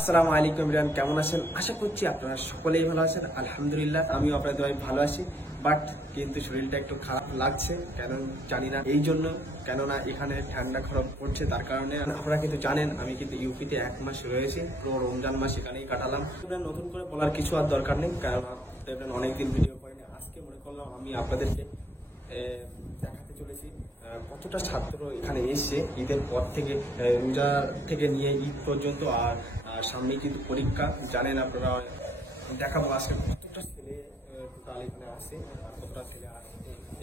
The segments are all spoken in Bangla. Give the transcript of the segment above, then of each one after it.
আসসালামু আলাইকুম রিয়ান, কেমন আছেন? আশা করছি আপনারা সকলেই ভালো আছেন। আলহামদুলিল্লাহ আমিও আপনাদের ভালো আছি, বাট কিন্তু শরীরটা একটু খারাপ লাগছে, কেন জানি না। এই জন্য কেননা এখানে ঠান্ডা খরচ পড়ছে, তার কারণে আপনারা কিন্তু জানেন আমি কিন্তু ইউপিতে 1 মাস রয়েছি, পুরো রমজান মাস এখানেই কাটালাম। নতুন করে বলার কিছু আর দরকার নেই, কারণ অনেকদিন ভিডিও করেনি। আজকে মনে করলাম আমি আপনাদেরকে দেখাতে চলেছি কতটা ছাত্র এখানে এসছে ঈদের পর থেকে, রোজা থেকে নিয়ে ঈদ পর্যন্ত। আর সামনে কিন্তু পরীক্ষা, জানেন আপনারা। দেখাবো আজকে কতটা ছেলে টোটাল এখানে আসে আর কতটা ছেলে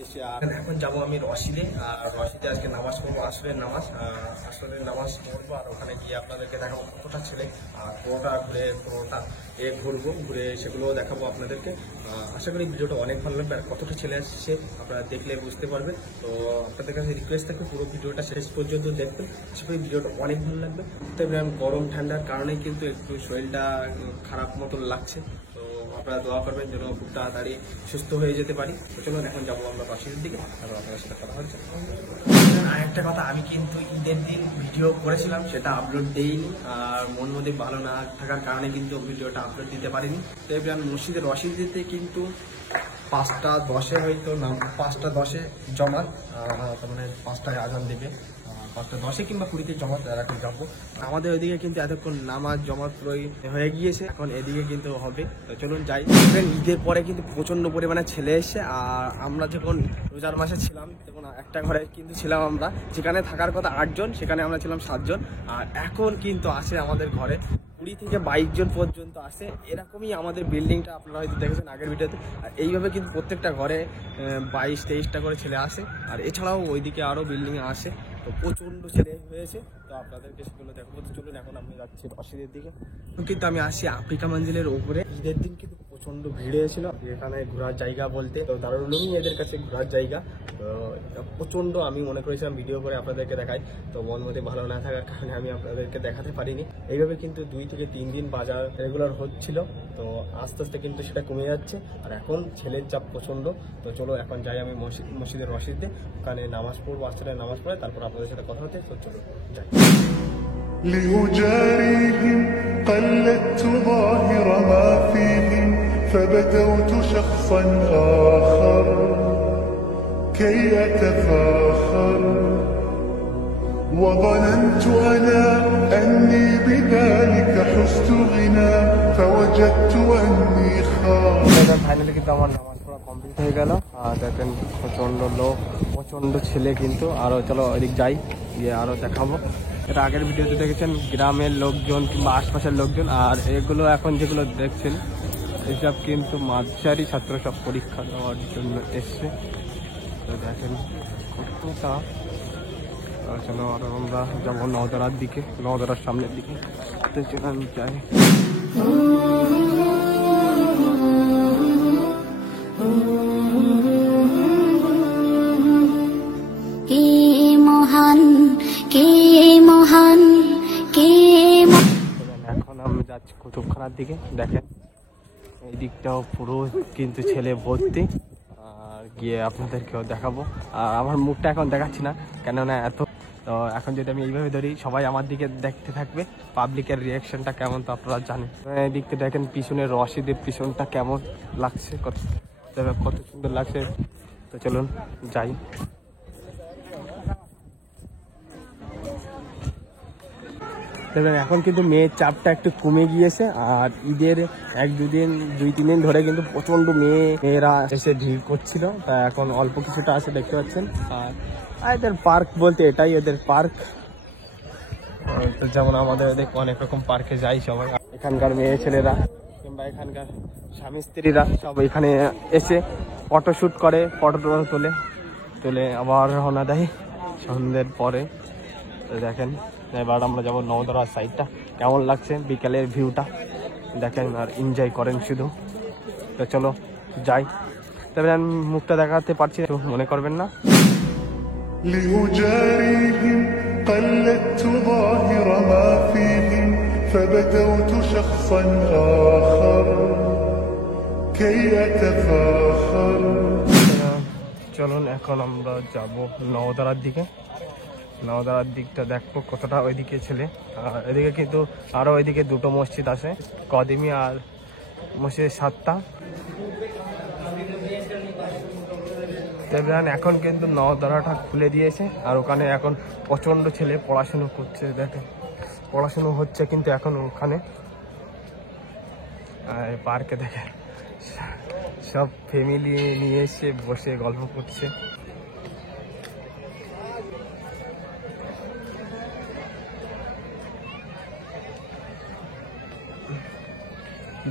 এসে। এখন যাবো আমি রশিদে, আর রশিদে আজকে নামাজ পড়বো, আসরের নামাজ পড়বো। আর ওখানে গিয়ে আপনাদেরকে দেখাবো কতটা ছেলে, আর পুরোটা ঘুরে সেগুলোও দেখাবো আপনাদেরকে। আশা করি ভিডিওটা অনেক ভালো লাগবে, আর কতটা ছেলে আসছে আপনারা দেখলে বুঝতে পারবেন। তো আপনাদের কাছে রিকোয়েস্ট থাকবে পুরো ভিডিওটা শেষ পর্যন্ত দেখবেন, আশা করি ভিডিওটা অনেক ভালো লাগবে। তবে গরম ঠান্ডার কারণে কিন্তু একটু শরীরটা খারাপ মতন লাগছে, তো আপনারা দোয়া করবেন যেন খুব তাড়াতাড়ি সুস্থ হয়ে যেতে পারি। তো চলুন এখন যাবো আমরা রশিদের দিকে, তারপর আপনাদের সাথে কথা হচ্ছে। আরেকটা কথা, আমি কিন্তু ঈদের দিন ভিডিও করেছিলাম, সেটা আপলোড দেইনি, আর মন মধ্যে ভালো না থাকার কারণে কিন্তু ভিডিওটা আপলোড দিতে পারিনি। তো এবার মসজিদের রশিদ দিতে কিন্তু 5টা 10-এ হয়তো 5টা 10-এ জমাত, তার মানে 5টায় আজান দেবে, 5টা 10-এ কিংবা 20-তে জমাত এখন যাবো। আমাদের ওইদিকে কিন্তু এতক্ষণ নামাজ জমাত হয়ে গিয়েছে, এখন এদিকে কিন্তু হবে। তো চলুন যাই। ঈদের পরে কিন্তু প্রচন্ড পরিমাণে ছেলে এসছে, আর আমরা যখন রোজার মাসে ছিলাম তখন একটা ঘরে কিন্তু ছিলাম আমরা, যেখানে থাকার কথা 8 জন, সেখানে আমরা ছিলাম 7 জন। আর এখন কিন্তু আসে আমাদের ঘরে 20 থেকে 22 জন পর্যন্ত আসে। এরকমই আমাদের বিল্ডিংটা আপনারা হয়তো দেখেছেন আগের ভিডিওতে। আর এইভাবে কিন্তু প্রত্যেকটা ঘরে 22-23টা করে ছেলে আসে, আর এছাড়াও ওইদিকে আরও বিল্ডিংয়ে আসে। তো প্রচণ্ড ছেলে হয়েছে, তো আপনাদেরকে সেগুলো দেখাবো। চলুন এখন আমি যাচ্ছি রশিদের দিকে। কিন্তু আমি আসি আফ্রিকা মঞ্জিলের উপরে। ঈদের দিন কিন্তু প্রচণ্ড ভিড় হয়েছিল এখানে, ঘোরার জায়গা বলতে তো দারুল উলুমই এদের কাছে ঘোরার জায়গা। তো প্রচণ্ড আমি মনে করেছিলাম ভিডিও করে আপনাদেরকে দেখাই, তো মন মধ্যে ভালো না থাকার কারণে আমি আপনাদেরকে দেখাতে পারিনি। এইভাবে কিন্তু 2 থেকে 3 দিন বাজার রেগুলার হচ্ছিল, তো আস্তে আস্তে কিন্তু সেটা কমে যাচ্ছে, আর এখন ছেলের চাপ প্রচণ্ড। তো চলো এখন যাই আমি মসজিদের রশিদে, ওখানে নামাজ পড়বো, আসরের নামাজ পড়ে তারপর আপনাদের সাথে কথা হতে। তো চলো যাই। لأجاريهم قلدت ظاهر ما فيهم فبدوت شخصا آخر كي أتفاخر وظننت أنا أني بذلك حزت غنى فوجدت أني خاسر। ফাইনালি কিন্তু আমার নামাজ পড়া কমপ্লিট হয়ে গেল, আর দেখেন প্রচণ্ড লোক, প্রচণ্ড ছেলে কিন্তু। আরও চলো ওইদিক যাই, গিয়ে আরও দেখাবো। এটা আগের ভিডিওতে দেখেছেন গ্রামের লোকজন কিংবা আশপাশের লোকজন, আর এগুলো এখন যেগুলো দেখছেন এসব কিন্তু মাদ্রাসারই ছাত্র, সব পরীক্ষা দেওয়ার জন্য এসছে। তো দেখেন কতটা। চলো আর আমরা যাবো নওদারার দিকে, নওদারার সামনের দিকে। তো চলো আমি যাই। এখন আমি যাচ্ছি কুতুবখানার দিকে। দেখেন এই দিকটাও পুরো কিন্তু ছেলে ভর্তি, আর গিয়ে আপনাদেরকেও দেখাবো। আর আমার মুখটা এখন দেখাচ্ছি না, কেননা তো এখন যদি আমি এইভাবে ধরি সবাই আমার দিকে দেখতে থাকবে, পাবলিকের রিয়াকশনটা কেমন তো আপনারা জানেন। এই দিকটা দেখেন পিছনের রশিদের পিছনটা কেমন লাগছে, কত সুন্দর লাগছে। তো চলুন যাই। এখন কিন্তু মেয়ের চাপটা একটু কমে গিয়েছে, আর ঈদের 2-3 দিন ধরে কিন্তু প্রচন্ড মেয়েরা এসে ভিড় করছিল, তা এখন অল্প কিছুটা আছে দেখতে পাচ্ছেন। আর এদের পার্ক বলতে এটাই এদের পার্ক। তো যেমন আমাদের অনেক রকম পার্কে যাই সবাই, এখানকার মেয়ে ছেলেরা কিংবা এখানকার স্বামী স্ত্রীরা সব এখানে এসে ফটোশ্যুট করে, ফটো তোলে আবার রওনা দেয় সন্ধ্যের পরে। তো দেখেন এবার আমরা যাবো নওদারা সাইডটা। কেমন লাগছে বিকালের ভিউটা দেখেন আর এনজয় করেন শুধু। তো চলো যাই। তবে আমি মুখটা দেখাতে পারছি না, মনে করবেন না। لأجاريهم قلدت ظاهر ما فيهم فبدوت شخصا آخر كي أتفاخر। চলুন এখন আমরা যাব নওদারার দিকে। নওদারার দিকটা দেখবো কতটা ওইদিকে ছেলে। আর এদিকে কিন্তু আরও ওইদিকে দুটো মসজিদ আছে, কদিমি আর মসজিদ 7টা। এখন কিন্তু নওদারাটা খুলে দিয়েছে আর ওখানে এখন প্রচণ্ড ছেলে পড়াশুনো করছে। দেখেন পড়াশুনো হচ্ছে কিন্তু এখন ওখানে পার্কে দেখেন সব ফ্যামিলি নিয়ে এসে বসে গল্প করছে।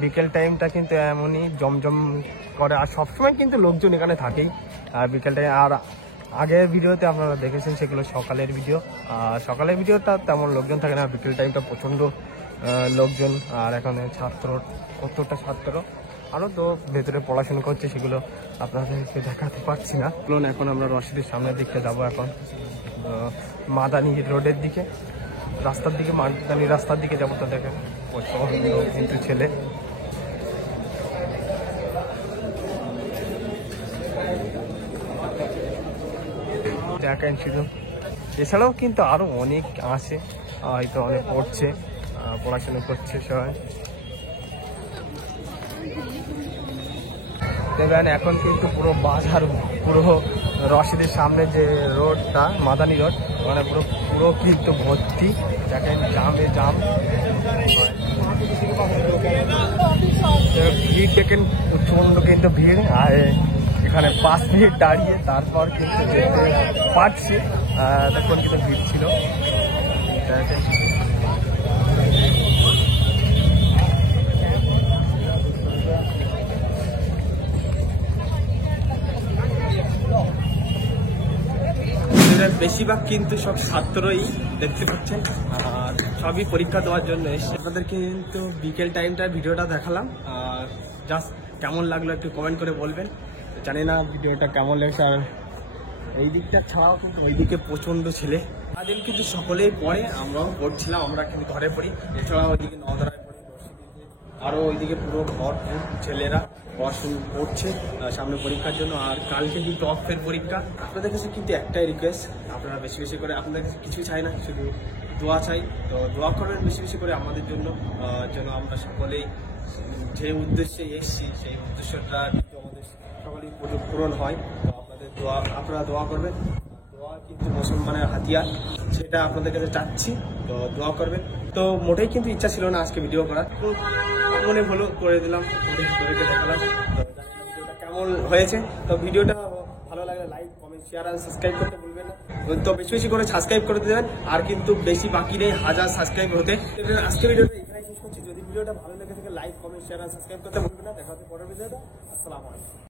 বিকেল টাইমটা কিন্তু এমনই জমজম করে আর সবসময় কিন্তু লোকজন এখানে থাকেই। আর বিকেল টাইম আর আগের ভিডিওতে আপনারা দেখেছেন সেগুলো সকালের ভিডিও। আর সকালের ভিডিওটা তেমন লোকজন থাকে না, বিকেল টাইমটা প্রচণ্ড লোকজন। আর এখানে ছাত্র কতটা ছাত্র আরও তো ভেতরে পড়াশোনা করছে, সেগুলো আপনাদেরকে দেখাতে পারছি না। চলুন এখন আমরা রশিদের সামনের দিকটা যাবো, এখন মাদানী রোডের দিকে রাস্তার দিকে, মাদানী রাস্তার দিকে যাবো। তো দেখেন প্রচণ্ড কিন্তু ছেলে। দেখেন শুধু, এছাড়াও কিন্তু আরো অনেক আছে, হয়তো অনেক পড়ছে, পড়াশোনা করছে সবাই। দেখবেন এখন কিন্তু পুরো বাজার, পুরো রশিদের সামনে যে রোডটা মাদানী রোড, মানে পুরো কিন্তু ভর্তি। দেখেন জামে জাম, ভিড় দেখেন প্রচন্ড কিন্তু ভিড়। আর এখানে 5 মিনিট দাঁড়িয়ে তারপর কিন্তু যেতে পারছি, তখন কিন্তু ভিড় ছিল। বেশিরভাগ কিন্তু সব ছাত্রই দেখতে পাচ্ছেন, আর সবই পরীক্ষা দেওয়ার জন্য এসে। আপনাদেরকে কিন্তু বিকেল টাইমটা ভিডিওটা দেখালাম, আর জাস্ট কেমন লাগলো একটু কমেন্ট করে বলবেন। জানি না ভিডিওটা কেমন লেগেছে। আর এই দিকটা ছাড়াও কিন্তু ওইদিকে প্রচণ্ড ছেলে, তাদের কিন্তু সকলেই পড়ে, আমরাও পড়ছিলাম, আমরা কিন্তু ঘরে পড়ি। এছাড়াও ওইদিকে নওদারায় পড়ি, আরও ওইদিকে পুরো ভরপুর ছেলেরা পড়াশুনো করছে সামনে পরীক্ষার জন্য। আর কালকে কিন্তু অফের পরীক্ষা। আপনাদের কাছে কিন্তু একটাই রিকোয়েস্ট, আপনারা বেশি বেশি করে, আপনাদের কাছে কিছু চাই না, শুধু দোয়া চাই। তো দোয়া করবেন বেশি বেশি করে আমাদের জন্য, যেন আমরা সকলেই যে উদ্দেশ্যে এসেছি সেই উদ্দেশ্যটা কিন্তু আমাদের সকলেই পূরণ হয়। তো আপনারা দোয়া করবেন, দোয়া কিন্তু মুসলমানের হাতিয়ার, সেটা আপনাদের কাছে চাচ্ছি। তো দোয়া করবেন। তো মোটেই কিন্তু ইচ্ছা ছিল না আজকে ভিডিও করার, তো মনে হলো করে দিলাম, আপনাদেরকে দেখালাম। তো ভিডিওটা কেমন হয়েছে, তো ভিডিওটা ভালো লাগলে লাইক, কমেন্ট, শেয়ার আর সাবস্ক্রাইব করতে ভুলবেন না। তো বেশি বেশি করে সাবস্ক্রাইব করে দেবেন। আর কিন্তু বেশি বাকি নেই 1000 সাবস্ক্রাইব হতে। আজকে ভিডিওটা এখানেই শেষ করছি। যদি ভিডিওটা ভালো লেগে থাকে লাইক, কমেন্ট, শেয়ার আর সাবস্ক্রাইব করতে ভুলবেন না। দেখা হচ্ছে পরের ভিডিওতে। আসসালামু আলাইকুম।